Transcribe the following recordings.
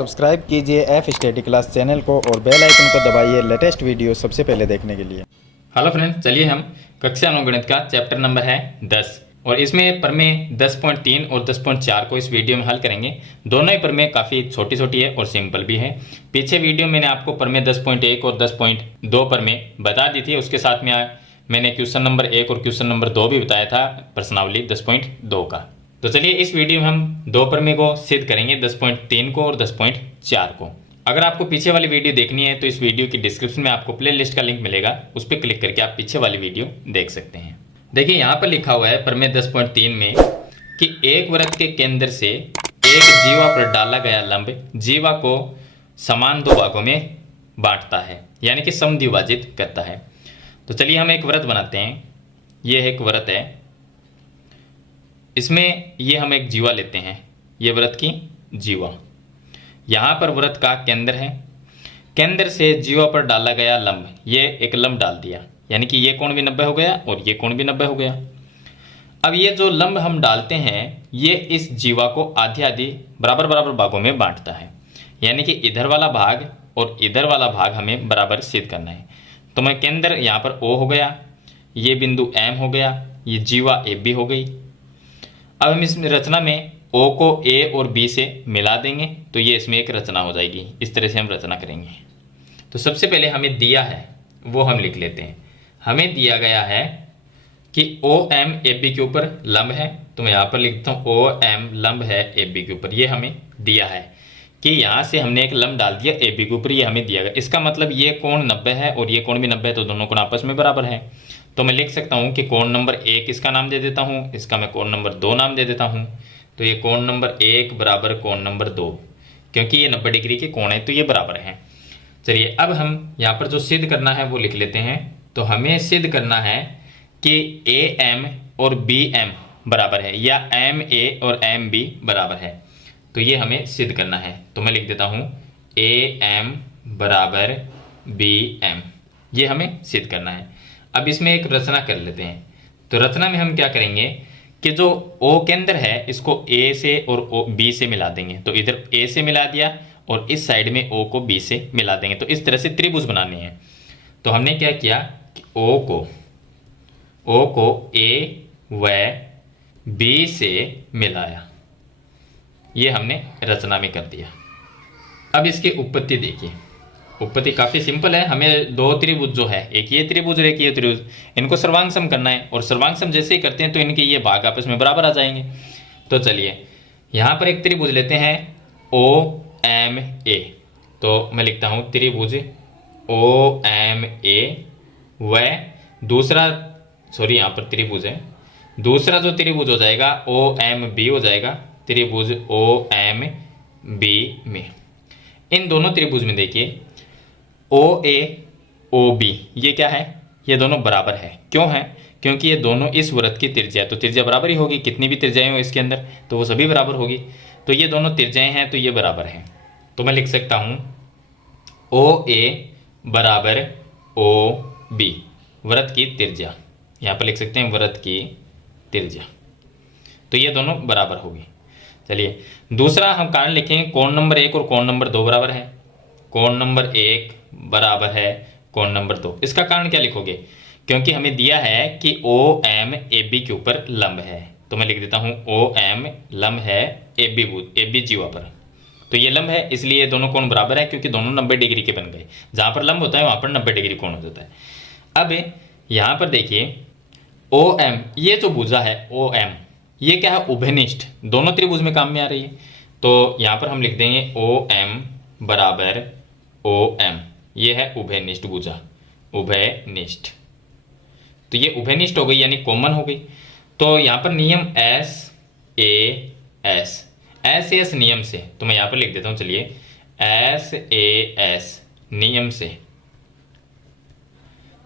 Subscribe कीजिए F study class channel को और बेल आइकन को दबाइए लेटेस्ट वीडियो सबसे पहले देखने के लिए। हेलो फ्रेंड्स, चलिए हम कक्षा 9 गणित का चैप्टर नंबर है 10 और इसमें प्रमेय 10.3 और 10.4 को इस वीडियो में हल करेंगे। दोनों ही प्रमेय काफ़ी छोटी छोटी है और सिंपल भी है। पीछे वीडियो मैंने आपको प्रमेय 10.1 और 10.2 प्रमेय बता दी थी, उसके साथ में मैंने क्वेश्चन नंबर 1 और क्वेश्चन नंबर 2 भी बताया था प्रश्नावली 10.2 का। तो चलिए इस वीडियो में हम दो प्रमेय को सिद्ध करेंगे, 10.3 को और 10.4 को। अगर आपको पीछे वाली वीडियो देखनी है तो इस वीडियो की डिस्क्रिप्शन में आपको प्ले लिस्ट का लिंक मिलेगा, उस पर क्लिक करके आप पीछे वाली वीडियो देख सकते हैं। देखिए यहाँ पर लिखा हुआ है प्रमेय 10.3 में कि एक वृत्त के केंद्र से एक जीवा पर डाला गया लंब जीवा को समान दो भागों में बांटता है, यानी कि समद्विभाजित करता है। तो चलिए हम एक वृत्त बनाते हैं। ये एक वृत्त है, इसमें ये हम एक जीवा लेते हैं, ये वृत्त की जीवा। यहाँ पर वृत्त का केंद्र है, केंद्र से जीवा पर डाला गया लंब, ये एक लंब डाल दिया, यानी कि ये कोण भी 90 हो गया और ये कोण भी 90 हो गया। अब ये जो लंब हम डालते हैं ये इस जीवा को आधी आधी बराबर बराबर भागों में बांटता है, यानी कि इधर वाला भाग और इधर वाला भाग हमें बराबर सिद्ध करना है। तो मैं केंद्र यहाँ पर O हो गया, ये बिंदु M हो गया, ये जीवा AB हो गई। अब हम इस रचना में O को A और B से मिला देंगे तो ये इसमें एक रचना हो जाएगी। इस तरह से हम रचना करेंगे। तो सबसे पहले हमें दिया है वो हम लिख लेते हैं। हमें दिया गया है कि OM AB के ऊपर लंब है, तो मैं यहाँ पर लिखता हूँ OM लंब है AB के ऊपर। ये हमें दिया है कि यहाँ से हमने एक लंब डाल दिया AB के ऊपर, ये हमें दिया गया। इसका मतलब ये कोण 90 है और ये कोण भी 90 है, तो दोनों कोण आपस में बराबर है। तो मैं लिख सकता हूँ कि कोण नंबर 1 इसका नाम दे देता हूँ, इसका मैं कोण नंबर 2 नाम दे देता हूँ। तो ये कोण नंबर 1 बराबर कोण नंबर 2, क्योंकि ये 90 डिग्री के कोण है तो ये बराबर है। चलिए अब हम यहाँ पर जो सिद्ध करना है वो लिख लेते हैं। तो हमें सिद्ध करना है कि AM और BM बराबर है या MA और MB बराबर है, तो ये हमें सिद्ध करना है। तो मैं लिख देता हूँ AM बराबर BM, ये हमें सिद्ध करना है। अब इसमें एक रचना कर लेते हैं। तो रचना में हम क्या करेंगे कि जो O केंद्र है इसको A से और B से मिला देंगे। तो इधर A से मिला दिया और इस साइड में O को B से मिला देंगे। तो इस तरह से त्रिभुज बनाने हैं। तो हमने क्या किया कि O को A व B से मिलाया, ये हमने रचना में कर दिया। अब इसकी उत्पत्ति देखिए। उत्पत्ति काफ़ी सिंपल है। हमें दो त्रिभुज जो है, एक ये त्रिभुज और एक ये त्रिभुज, इनको सर्वांग सम करना है और सर्वांग सम जैसे ही करते हैं तो इनके ये भाग आपस में बराबर आ जाएंगे। तो चलिए यहाँ पर एक त्रिभुज लेते हैं OMA। तो मैं लिखता हूँ त्रिभुज OMA व दूसरा, सॉरी यहाँ पर त्रिभुज है, दूसरा जो त्रिभुज हो जाएगा OMB हो जाएगा, त्रिभुज OMB में। इन दोनों त्रिभुज में देखिए OA OB ये क्या है, ये दोनों बराबर है। क्यों है? क्योंकि ये दोनों इस वृत्त की त्रिज्या, तो त्रिज्या बराबर ही होगी, कितनी भी त्रिज्याएं हो इसके अंदर तो वो सभी बराबर होगी। तो ये दोनों त्रिज्याएं हैं तो ये बराबर है। तो मैं लिख सकता हूँ OA बराबर OB, वृत्त की त्रिज्या, यहाँ पर लिख सकते हैं वृत्त की त्रिज्या। तो ये दोनों बराबर होगी। चलिए दूसरा हम कारण लिखेंगे, कोण नंबर 1 और कोण नंबर 2 बराबर है। कोण नंबर 1 बराबर है कोण नंबर 2। इसका कारण क्या लिखोगे? क्योंकि हमें दिया है कि OM AB के ऊपर लंब है, तो मैं लिख देता हूँ OM लंब है AB जीवा पर। तो ये लंब है इसलिए दोनों कोण बराबर है, क्योंकि दोनों 90 डिग्री के बन गए। जहाँ पर लंब होता है वहाँ पर 90 डिग्री कोण हो जाता है। अब यहाँ पर देखिए OM, ये जो भुजा है OM, ये क्या है? उभयनिष्ठ, दोनों त्रिभुज में काम में आ रही है। तो यहाँ पर हम लिख देंगे OM बराबर OM, ये है उभयनिष्ठ भुजा, उभयनिष्ठ। तो ये उभयनिष्ठ हो गई यानी कॉमन हो गई। तो यहाँ पर नियम SAS नियम से, तो मैं यहाँ पर लिख देता हूँ, चलिए SAS नियम से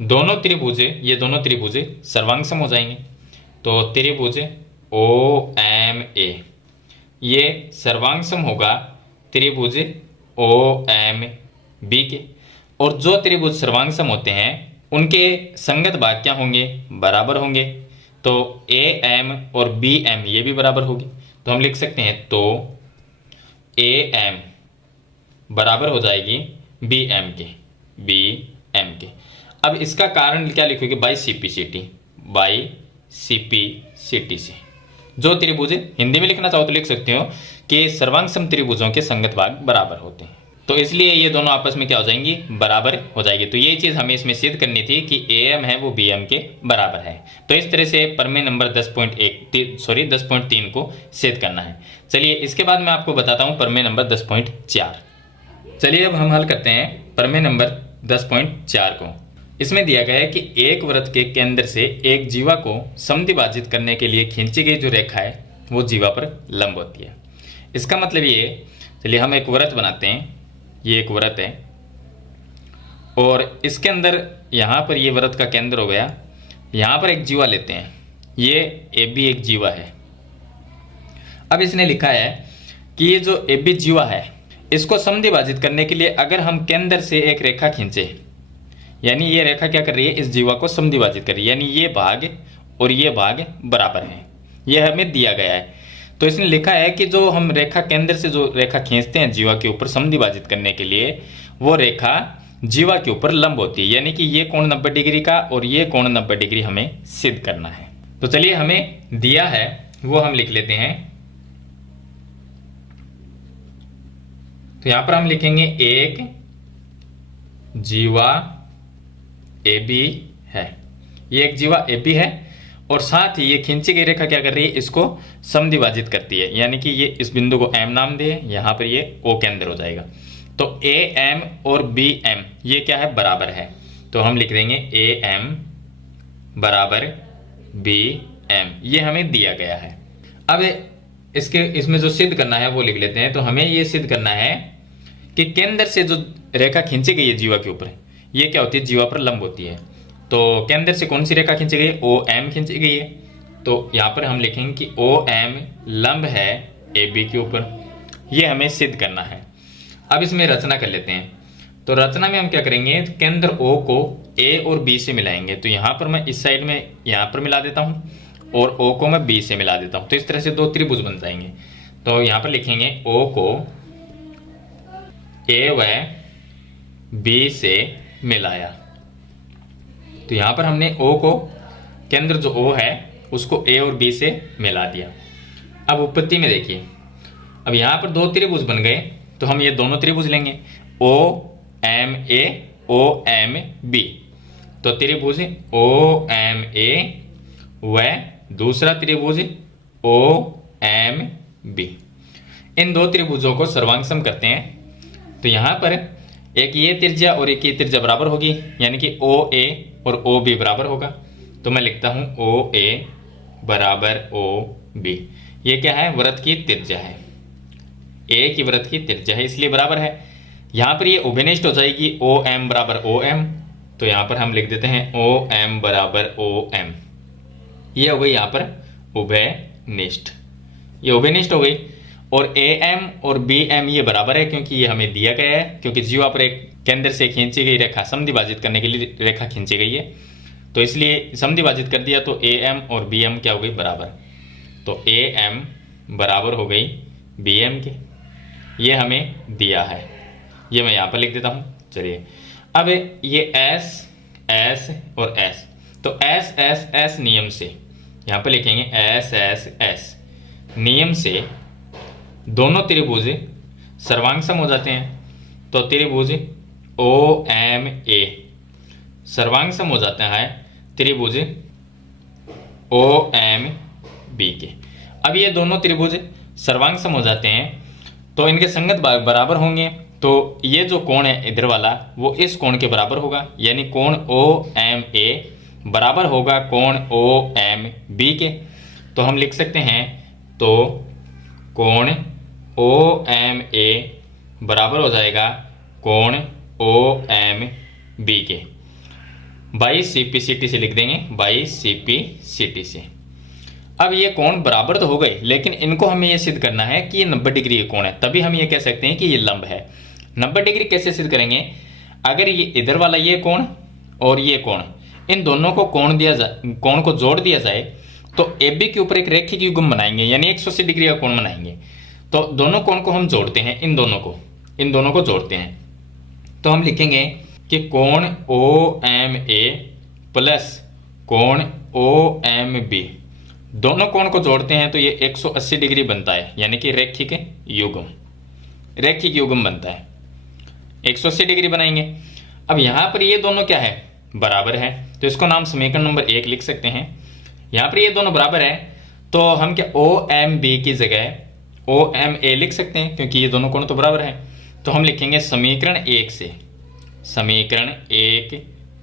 दोनों त्रिभुज, ये दोनों त्रिभुज सर्वांग सम हो जाएंगे। तो त्रिभुज OMA ये सर्वांग सम होगा त्रिभुज OMB के, और जो त्रिभुज सर्वांग सम होते हैं उनके संगत भाग क्या होंगे? बराबर होंगे। तो AM और BM ये भी बराबर होगी। तो हम लिख सकते हैं तो AM बराबर हो जाएगी बी एम के, बी एम के। अब इसका कारण क्या लिखोगे, by C P C T, by C P C T से। जो त्रिभुज हिंदी में लिखना चाहो तो लिख सकते हो कि सर्वांग सम त्रिभुजों के संगत भाग बराबर होते हैं, तो इसलिए ये दोनों आपस में क्या हो जाएंगी, बराबर हो जाएगी। तो ये चीज़ हमें इसमें सिद्ध करनी थी कि ए एम है वो बी एम के बराबर है। तो इस तरह से प्रमेय नंबर 10.3 को सिद्ध करना है। चलिए इसके बाद मैं आपको बताता हूँ प्रमेय नंबर 10.4। चलिए अब हम हल करते हैं प्रमेय नंबर 10.4 को। इसमें दिया गया है कि एक वृत्त के केंद्र से एक जीवा को समद्विभाजित करने के लिए खींची गई जो रेखा है वो जीवा पर लंब होती है। इसका मतलब ये, चलिए हम एक वृत्त बनाते हैं, ये एक वृत्त है और इसके अंदर यहाँ पर ये वृत्त का केंद्र हो गया, यहाँ पर एक जीवा लेते हैं, ये ए बी एक जीवा है। अब इसने लिखा है कि ये जो ए बी जीवा है इसको समद्विभाजित करने के लिए अगर हम केंद्र से एक रेखा खींचे, यानी ये रेखा क्या कर रही है, इस जीवा को समद्विभाजित कर रही है, यानी ये भाग और ये भाग बराबर है, ये हमें दिया गया है। तो इसने लिखा है कि जो हम रेखा केंद्र से जो रेखा खींचते हैं जीवा के ऊपर समद्विभाजित करने के लिए, वो रेखा जीवा के ऊपर लंब होती है, यानी कि ये कोण 90 डिग्री का और ये कोण 90 डिग्री हमें सिद्ध करना है। तो चलिए हमें दिया है वो हम लिख लेते हैं। तो यहां पर हम लिखेंगे एक जीवा ए बी है, ये एक जीवा ए बी है और साथ ही ये खींची गई रेखा क्या कर रही है, इसको समद्विभाजित करती है, यानी कि ये इस बिंदु को एम नाम दे, यहां पर ये ओ केंद्र हो जाएगा। तो ए एम और बी एम ये क्या है, बराबर है, तो हम लिख देंगे ए एम बराबर बी एम, ये हमें दिया गया है। अब इसमें जो सिद्ध करना है वो लिख लेते हैं। तो हमें ये सिद्ध करना है कि केंद्र से जो रेखा खींची गई है जीवा के ऊपर, ये क्या होती है, जीवा पर लंब होती है। तो केंद्र से कौन सी रेखा खींची गई है, ओ एम खींची गई है, तो यहाँ पर हम लिखेंगे कि ओ एम लंब है ए बी के ऊपर, ये हमें सिद्ध करना है। अब इसमें रचना कर लेते हैं। तो रचना में हम क्या करेंगे, केंद्र ओ को ए और बी से मिलाएंगे। तो यहाँ पर मैं इस साइड में यहाँ पर मिला देता हूँ और ओ को मैं बी से मिला देता हूँ, तो इस तरह से दो त्रिभुज बन जाएंगे। तो यहाँ पर लिखेंगे ओ को ए व बी से मिलाया। तो यहां पर हमने ओ को, केंद्र जो ओ है उसको ए और बी से मिला दिया। अब उत्पत्ति में देखिए, अब यहां पर दो त्रिभुज बन गए, तो हम ये दोनों त्रिभुज लेंगे, O M A O M B. तो त्रिभुज ओ एम ए व दूसरा त्रिभुज ओ एम बी, इन दो त्रिभुजों को सर्वांग करते हैं। तो यहां पर एक ये त्रिज्या और एक ये त्रिज्या बराबर होगी, यानी कि ओ ए और ओ बी बराबर होगा। तो मैं लिखता हूं ओ ए बराबर ओ बी, ये क्या है, वृत्त की त्रिज्या है, ए की वृत्त की त्रिज्या है, इसलिए बराबर है। यहां पर ये उभयनिष्ठ हो जाएगी, ओ एम बराबर ओ एम। तो यहां पर हम लिख देते हैं ओ एम बराबर ओ एम, ये हो गई यहां पर उभयनिष्ठ, ये उभयनिष्ठ हो गई। और ए एम और बी एम ये बराबर है, क्योंकि ये हमें दिया गया है, क्योंकि जीवा पर एक केंद्र से खींची गई रेखा समद्विभाजित करने के लिए रेखा खींची गई है, तो इसलिए समद्विभाजित कर दिया। तो ए एम और बी एम क्या हो गई, बराबर। तो ए एम बराबर हो गई बी एम के, ये हमें दिया है, ये मैं यहाँ पर लिख देता हूँ। चलिए अब ये एस एस और एस, तो एस एस एस नियम से यहाँ पर लिखेंगे एस एस एस नियम से दोनों त्रिभुज सर्वांग सम हो जाते हैं। तो त्रिभुज ओ एम ए सर्वांग सम हो जाता है त्रिभुज ओ एम बी के। अब ये दोनों त्रिभुज सर्वांग सम हो जाते हैं, तो इनके संगत भाग बराबर होंगे। तो ये जो कोण है इधर वाला वो इस कोण के बराबर होगा, यानी कोण ओ एम ए बराबर होगा कोण ओ एम बी के। तो हम लिख सकते हैं, तो कोण ओ एम ए बराबर हो जाएगा कोण ओ एम बी के, by C P C T से लिख देंगे, by C P C T से। अब ये कोण बराबर तो हो गए, लेकिन इनको हमें ये सिद्ध करना है कि ये 90 डिग्री के कोण है, तभी हम ये कह सकते हैं कि ये लंब है। 90 डिग्री कैसे सिद्ध करेंगे, अगर ये इधर वाला ये कोण और ये कोण, इन दोनों को कोण को जोड़ दिया जाए तो ए बी के ऊपर एक रेखिक युग्म बनाएंगे, यानी 180 डिग्री का कोण बनाएंगे। तो दोनों कोण को हम जोड़ते हैं, इन दोनों को इन दोनों को जोड़ते हैं। तो हम लिखेंगे कि कोण OMA प्लस कोण OMB, दोनों कोण को जोड़ते हैं तो ये 180 डिग्री बनता है, यानी कि रैखिक युग्म बनता है। 180 डिग्री बनाएंगे। अब यहाँ पर ये दोनों क्या है, बराबर है, तो इसको नाम समीकरण नंबर 1 लिख सकते हैं। यहाँ पर ये दोनों बराबर है तो हम क्या OMB की जगह OMA लिख सकते हैं, क्योंकि ये दोनों कोण तो बराबर है। तो हम लिखेंगे समीकरण 1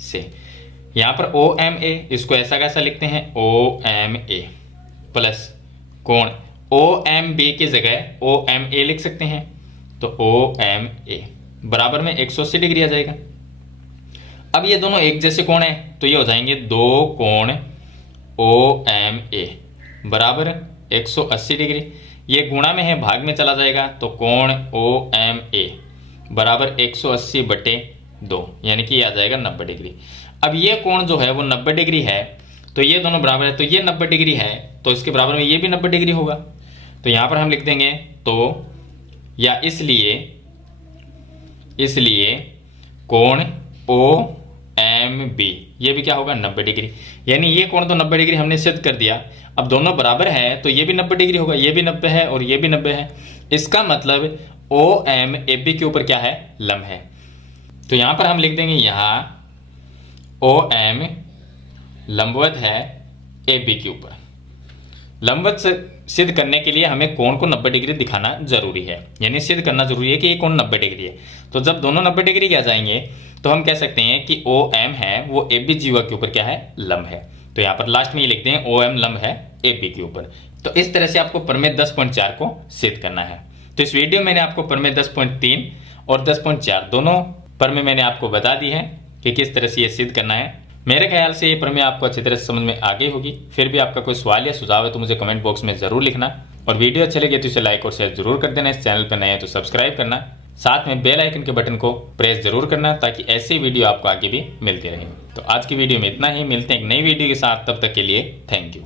से यहाँ पर OMA, इसको ऐसा कैसा लिखते हैं OMA प्लस कोण OMB की जगह OMA लिख सकते हैं, तो OMA बराबर में 180 डिग्री आ जाएगा। अब ये दोनों एक जैसे कोण है तो ये हो जाएंगे दो कोण OMA बराबर 180 डिग्री। ये गुणा में है, भाग में चला जाएगा, तो कोण OMA बराबर 180/2, यानी कि ये आ जाएगा 90 डिग्री। अब ये कोण जो है वो 90 डिग्री है, तो ये दोनों बराबर है, तो ये 90 डिग्री है तो इसके बराबर में ये भी 90 डिग्री होगा। तो यहाँ पर हम लिख देंगे तो या इसलिए कोण OMB ये भी क्या होगा 90 डिग्री, यानी ये कोण तो 90 डिग्री हमने सिद्ध कर दिया। अब दोनों बराबर है तो ये भी 90 डिग्री होगा, ये भी 90 है और ये भी 90 है। इसका मतलब OMAB के ऊपर क्या है, लंब है। तो यहाँ पर हम लिख देंगे यहाँ OM लंबवत है AB के ऊपर। लंबवत से सिद्ध करने के लिए हमें कोण को 90 डिग्री दिखाना जरूरी है, यानी सिद्ध करना जरूरी है कि ये कोण 90 डिग्री है। तो जब दोनों 90 डिग्री के आ जाएंगे तो हम कह सकते हैं कि OM है वो AB जीवा के ऊपर क्या है, लंब है। तो यहाँ पर लास्ट में ये लिखते हैं OM लंब है AB के ऊपर। तो इस तरह से आपको प्रमेय 10.4 को सिद्ध करना है। तो इस वीडियो में मैंने आपको प्रमेय 10.3 और 10.4 दोनों प्रमेय मैंने आपको बता दी है कि किस तरह से ये सिद्ध करना है। मेरे ख्याल से ये प्रमेय आपको अच्छी तरह से समझ में आ गई होगी। फिर भी आपका कोई सवाल या सुझाव है तो मुझे कमेंट बॉक्स में जरूर लिखना, और वीडियो अच्छे लगे तो इसे लाइक और शेयर जरूर कर देना। इस चैनल पर नए हैं तो सब्सक्राइब करना, साथ में बेल आइकन के बटन को प्रेस जरूर करना ताकि ऐसी वीडियो आपको आगे भी मिलती रहे। तो आज की वीडियो में इतना ही, मिलते हैं एक नई वीडियो के साथ, तब तक के लिए थैंक यू।